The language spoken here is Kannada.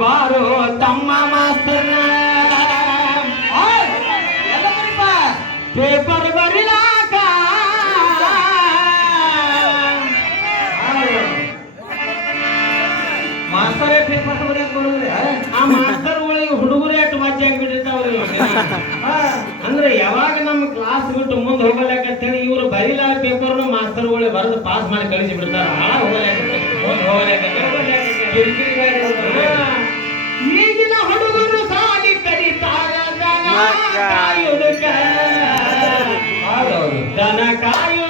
ಬಾರು ತಮ್ಮ ಮಾಸ್ತನ ಪೇಪರ್ ಬರಿಲಾಕ. ಮಾಸ್ತರೇ ಪೇಪರ್ ಬರೆಯಕ್ ಆ ಮಾಸ್ತರ್ ಒಳಗೆ ಹುಡುಗರೇ ಅಟ್ಟು ಮಜ್ಜೆ ಆಗ್ಬಿಟ್ಟಿರ್ತಾವ್ರಿ ಅಂದ್ರೆ ಯಾವಾಗ ನಮ್ಮ ಕ್ಲಾಸ್ ಬಿಟ್ಟು ಮುಂದೆ ಹೋಗಲಾಕ ಅಂತೇಳಿ ಇವರು ಬರಿಲಾರ ಪೇಪರ್ನು ಮಾಸ್ತರ್ ಒಳಗೆ ಬರೆದು ಪಾಸ್ ಮಾಡಿ ಕಳಿಸಿ ಬಿಡ್ತಾರ. ಹೋಗಲಾಕ ಮುಂದೆ ಹೋಗಲಾಕ ధనకాయుడు ధనకాయుడు